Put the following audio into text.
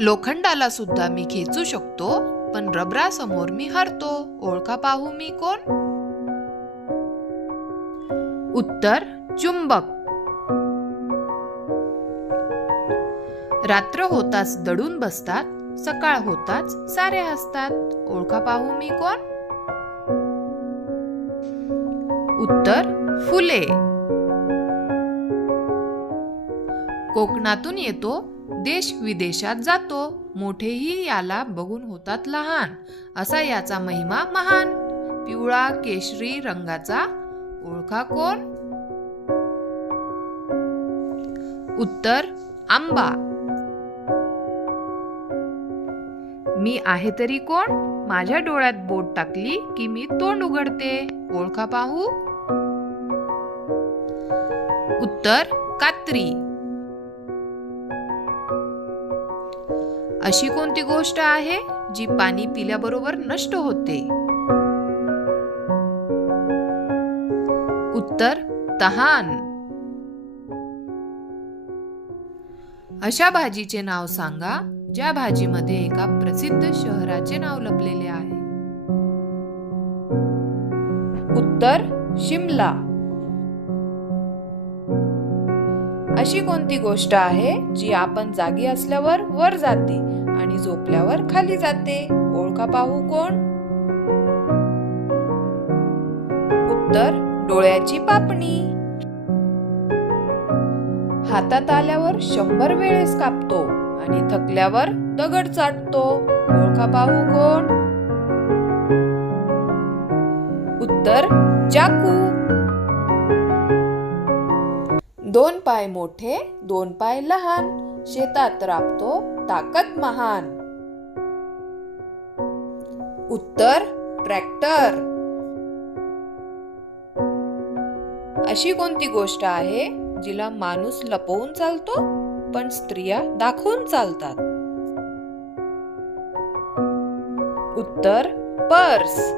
लोखंडाला सुद्धा मी खेचू शकतो पण रबरासमोर मी हरतो. ओळखा पाहू मी कोण? उत्तर चुंबक. रात्र होताच दडून बसतात सकाळ होताच सारे हसतात. ओळखा पाहू मी कोण? उत्तर फुले. कोकणातून येतो देश विदेशात जातो. मोठेही याला बघून होतात लहान. असा याचा महिमा महान. पिवळा केशरी रंगाचा ओळखा कोण? उत्तर आंबा. मी आहे तरी कोण? माझ्या डोळ्यात बोट टाकली की मी तोंड उघडते. ओळखा पाहू. उत्तर कात्री. अशी कोणती गोष्ट आहे जी पाणी पिल्याबरोबर नष्ट होते? उत्तर तहान. अशा भाजीचे नाव सांगा ज्या भाजीमध्ये एका प्रसिद्ध शहराचे नाव लपलेले आहे. उत्तर शिमला. अशी कोणती गोष्ट आहे जी आपण जागी असल्यावर वर जाते आणि झोपल्यावर खाली जाते? ओळखा पाहू कोण? उत्तर डोळ्याची पापणी. हातात आल्यावर शंभर वेळेस कापतो आणि थकल्यावर दगड चाटतो. ओळखा पाहू कोण? उत्तर चाकू. दोन पाय मोठे दोन पाय लहान. शेतात राबतो ताकद महान. उत्तर ट्रॅक्टर. अशी कोणती गोष्ट आहे जिला माणूस लपवून चालतो पण स्त्रिया दाखवून चालतात? उत्तर पर्स.